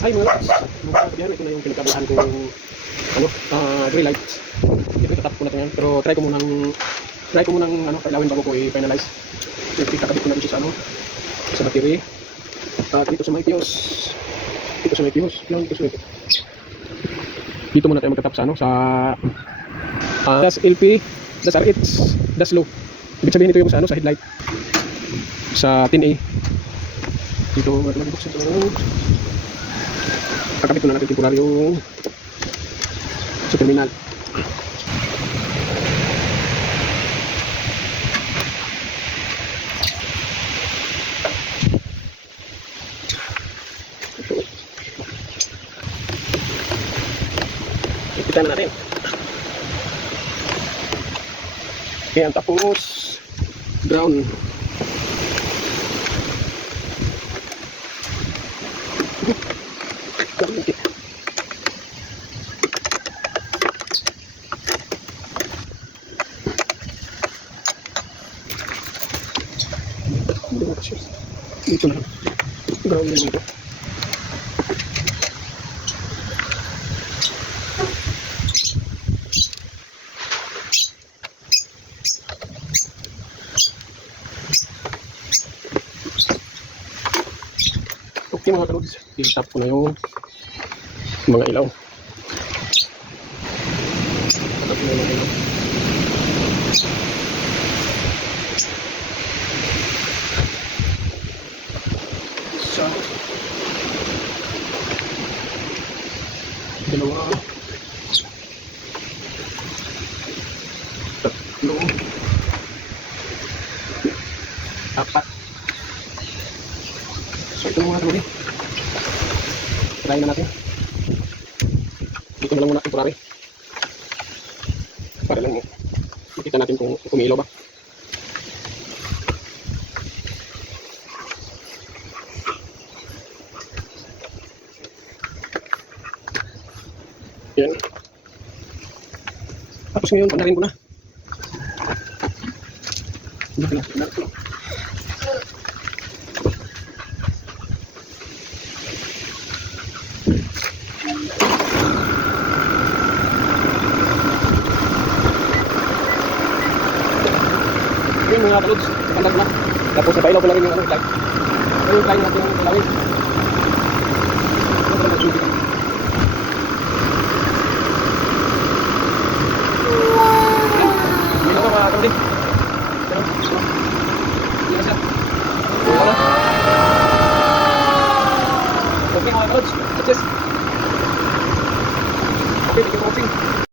Ay mga kabiyero, ito na yung pinagkabalaan kong ano, gray light. Ito itatap ko na ito yan. Pero try ko munang ano, pailawin bago ko i-finalize. So ikakabit ko na rin siya sa ano, sa battery. Dito sa may fuse. Dito sa may fuse. Dito muna tayo magtatap sa ano, sa das LP, das RH, das low. Ibig sabihin ito yung sa ano, sa headlight. Sa 10A. Dito natin buksan ito. Kakabit na natin temporary yung sa terminal. Ipitan na natin. Okay, ang tapos brown. Dito na. Brown na dito. Okay mga kalods, i-tap ko na yung mga ilaw. Tap ko na yung ilaw. Isa. Dalawa. Tatlo. Apat. So ito mga kalods. Try na natin. Dito na lang muna temporary. Para lang makita natin kung kumilaw ba. Yan. Tapos ngayon, panarin ko na. Dito lang. Yung mga kalods, ipandag na. Tapos napailaw ko na rin yung ano, light. So yung try natin yung ilawin. Hindi na ba mga kalods? Okay mga kalods, success. Okay, thank you for watching.